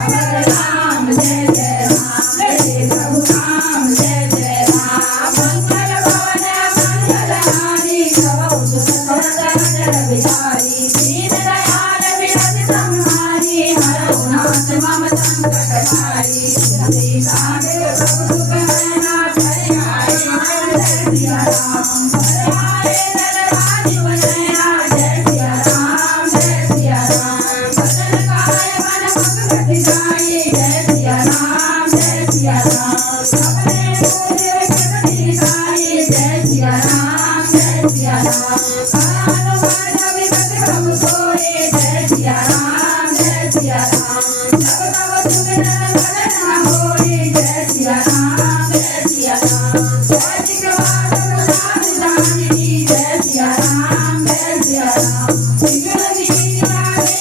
राम जय जय राम जय प्रभु राम जय जय राम मंगल भवन मंगलहारी प्रभु सुखद बिहारी दीन दयाल विरज संहारी हरौ नाथ मम संकट हारी श्री सागर प्रभु सुख नाथ हरि हरि जय सिया राम हरे हरे दरबार वनया जय सिया राम जय सिया राम भजन काय मन भगत जाई जय सिया राम जय सिया राम अपने पूरे जगति साई जय सिया राम जय सिया राम काल वाद विगत प्रभु सोए जय सिया राम जय सिया राम जब तब सुमिरन भजन होए जय सिया राम जय सिया राम जय सिया राम जय सिया राम जय सिया राम विघ्न दीना जय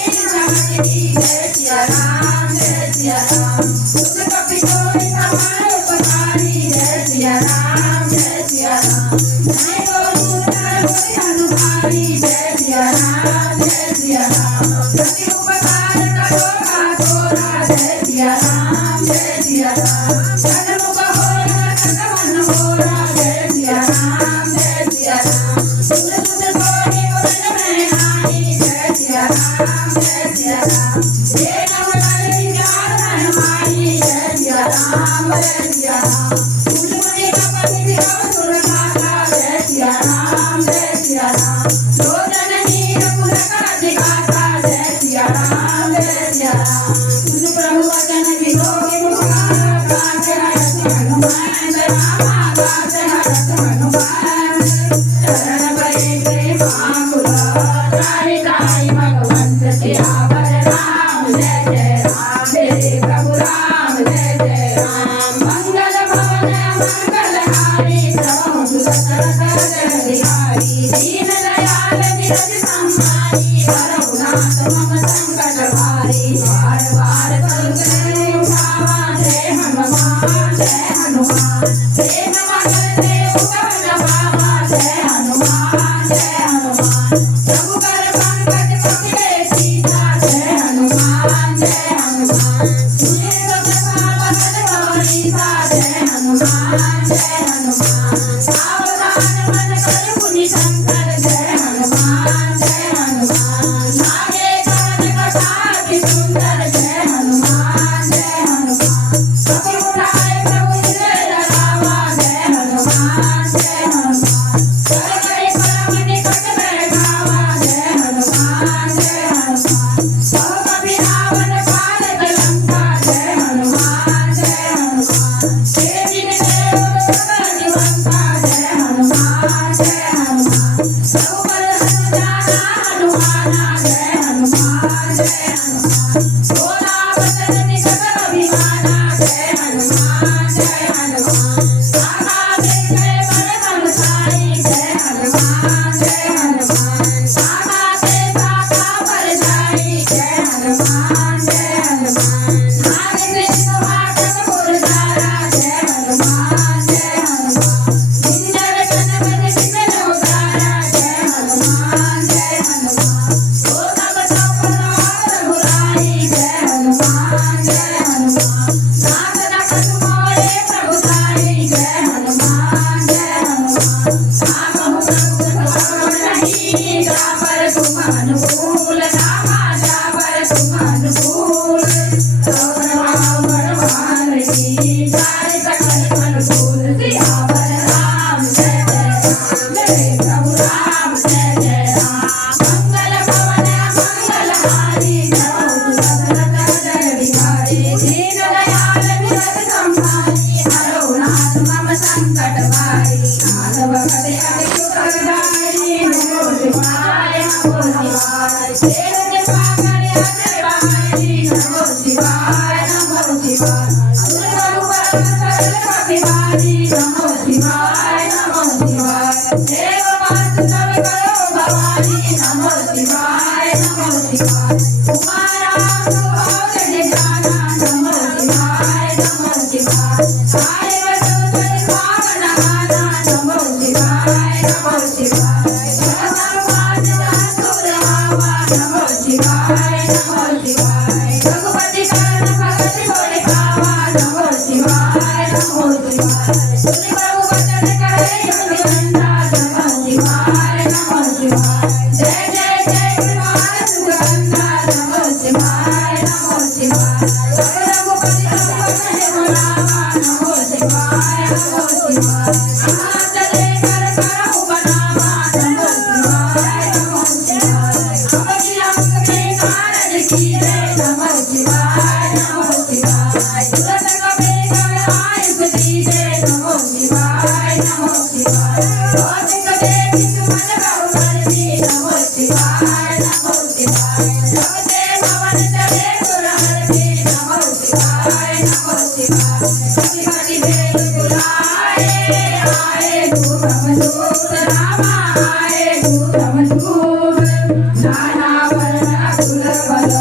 सिया राम जय सिया राम सुख कपितोय समान उपकारी जय सिया राम जय सिया राम जय गोरूतर होय अनुहारी जय सिया राम जय सिया राम प्रति उपकार करो कातोरा जय सिया राम जय सिया राम सन्मुख होय सकवन होरा जय सिया राम जय सिया राम सुन सुन सोहे वरण में आई जय सिया राम जय सिया राम जय नम कलि ज्ञान हनुमाई जय सिया राम जय सिया राम फूल मणि कपति विरव सुर गाथा जय सिया राम जय सिया राम लोचन नीर पुलक अधिगाथा जय सिया राम जय सिया राम सुन प्रभु वचन विलोके मुखार गाथ हरत हनुमान रामा गाथ हरत हनुमान चरण परे प्रेमाकुल त्राहि त्राहि भगवंत सियावर राम जय जय राम जय प्रभु राम जय जय राम मंगल भवन मंगलहारी प्रभु सुरसर बिहारी दीन दयाल विरज संहारी हरौ नाथ मम संकट हारी बार बार कलकले उठावा जय हनुमान जय हनुमान जय नमः देव पवन बाबा जय हनुमान जय हनुमान प्रभु कर पंकज पकड़े सीता जय हनुमान जय हनुमान सुने सदा भगत गौरीसा जय हनुमान जय हनुमान सावधान मन कर मुनि शंकर जय हनुमान जय हनुमान लागे काज कटाति सुंदर जय हनुमान जय हनुमान कपि उठाए प्रभु हृदय लगावा जय हनुमान जय हनुमान कर करे परम निकट बैठावा जय हनुमान जय हनुमान सब कपि रावण पालत लंका जय हनुमान जय हनुमान तेरी देव सकल निवंता जय हनुमान जय हनुमान सब पर हनुमाना हनुमाना जय हनुमान जय हनुमान सोना वचन निकट अभिमाना जय हनुमान जय हनुमान साखा देखे बड़ मन साई जय हनुमान जय हनुमान साखा से साखा पर जाई जय हनुमान जय हनुमान नाग कृष्ण वाटक पुरधारा जय हनुमान जय हनुमान जिंदर जन्म जिंदर उतारा जय हनुमान जय हनुमान सो तब सपन और बुराई जय हनुमान जय हनुमान नाथ रखत मोरे प्रभु साई जय हनुमान जय हनुमान आपहु सब सुख नहीं जा पर तुम अनुकूल रामा जा पर तुम अनुकूल राम भगवान की सारे सकल अनुकूल सियावर राम जय जय प्रभु राम जय जय राम मंगल भवन मंगलहारी प्रभु सुरसर बिहारी दीन दयाल विरज संहारी हरौ नाथ मम संकट हारी नाथ भगत अति सुखदाई नमो शिवाय नमो शिवाय तेरे कृपा करे अजय बहारी नमो शिवाय नमो शिवाय असुर रघुवर सकल कपिवारी नमो शिवाय नमो शिवाय देव वासुदेव करो भवानी नमो शिवाय नमो शिवाय कुमाराम सुभोग निजाना नमो शिवाय नमो शिवाय सारे वसुतर पावन गाना नमो शिवाय नमो शिवाय सर्वसर्वाज दासुर हावा नमो शिवाय नमो शिवाय रघुपति शरण रघुपति रघुपति बुलावा नमो शिवाय नमो शिवाय हाथ लेकर करहु बनावा नमो शिवाय नमो शिवाय अपनी अंग में कारज कीजे नमो शिवाय नमो शिवाय तुरंत कबे कब आयुष दीजे नमो शिवाय नमो शिवाय भौतिक देखित मन बहु करती नमो शिवाय नमो शिवाय जगते भवन चले सुरहरती नमो शिवाय नमो शिवाय कति कति बेल बुलाए आए दूतम दूत रामा आए दूतम दूत नाना वर्ण कुल बल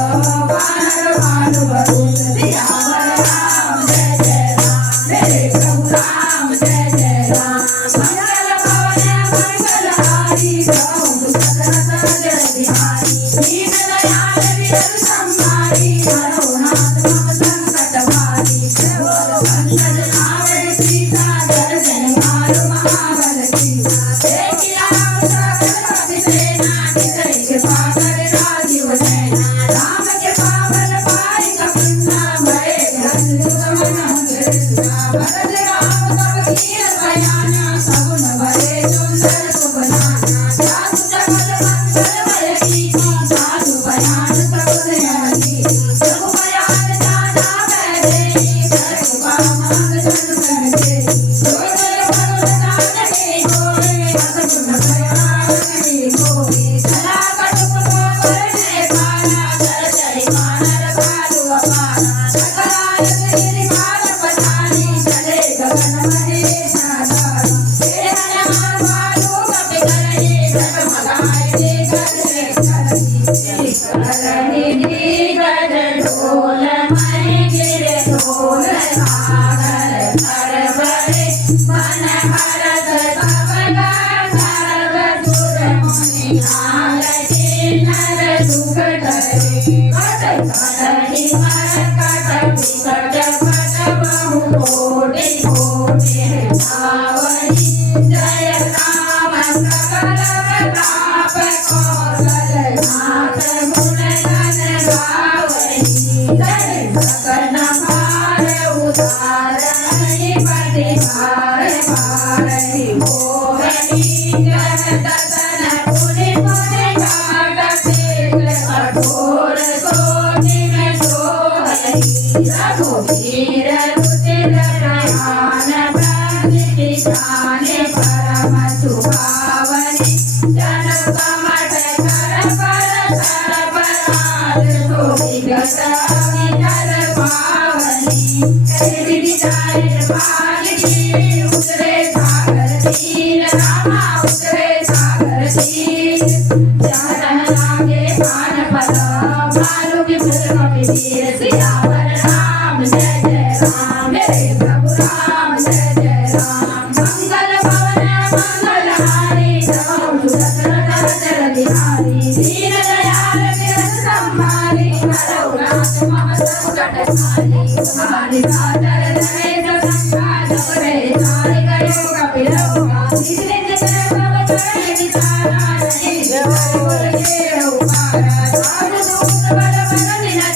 वानर भानु बरूद सियावर राम जय जय राम मेरे प्रभु राम जय जय राम मंगल भवन मंगलहारी प्रभु सकल जय बिहारी दीन दयाल विरल संहारी हरो नाथ मम संकट भारी बोल पंकज नावड़ सीता दर्शन मारो महाबल कीसा देखी राम सकल कपि सेना निकरि कृपा कर राजीव नैना राम के पावन पाई कपिन्ना भये धन्य मन कृष्णा भरत राम सब कीर बयाना सगुन भरे सुंदर सुबनाना जासु जगत मंगल भय कीर्ति साधु बयान सगुन यति प्रभु बयान जाना मैं देई कर कृपा मांग जन सन के जोय जय भगत दान के होए असगुन बयान के होए सदा कटुक को करने पाला जय जय मानर कालु अपाना सकलायत गिरिमाल पठानी चले गगन महेश आधार तेरा नाम बालू कपि करने जगमगाए दे करने करनी दी गज ढोल मैं गिरे ढोल सागर हर बड़े मन हरत कमला सर्व सुर मुनि आरती नर दुख डरे कट कटहि मर कट विकट कट बहु कोटि कोटि धावनि जय राम सकल प्रताप कौशलनाथ गुण गण गावनि जय सकल भार उतारहि प्रतिहार भारहि मोहनि जन दसन पुनि पुनि काटते कठोर सोनि में सोहरि रघुवीर रुचिर प्रयान प्रति किसाने परम सुभावनि जन कमठ कर पर सर पराग विगत वितर पावनि विचार पालिकी उतरे सागर तीर रामा उतरे सागर तीर चरण लागे पान पद भालु विपुल कपि वीर सियावर राम जय जय राम मेरे प्रभु राम जय जय राम मंगल भवन मंगलहारी प्रभु दशरथ अचल बिहारी दीन दयाल विरल संहारी हरो नाथ मम संकट हारी हमारी सादर धरे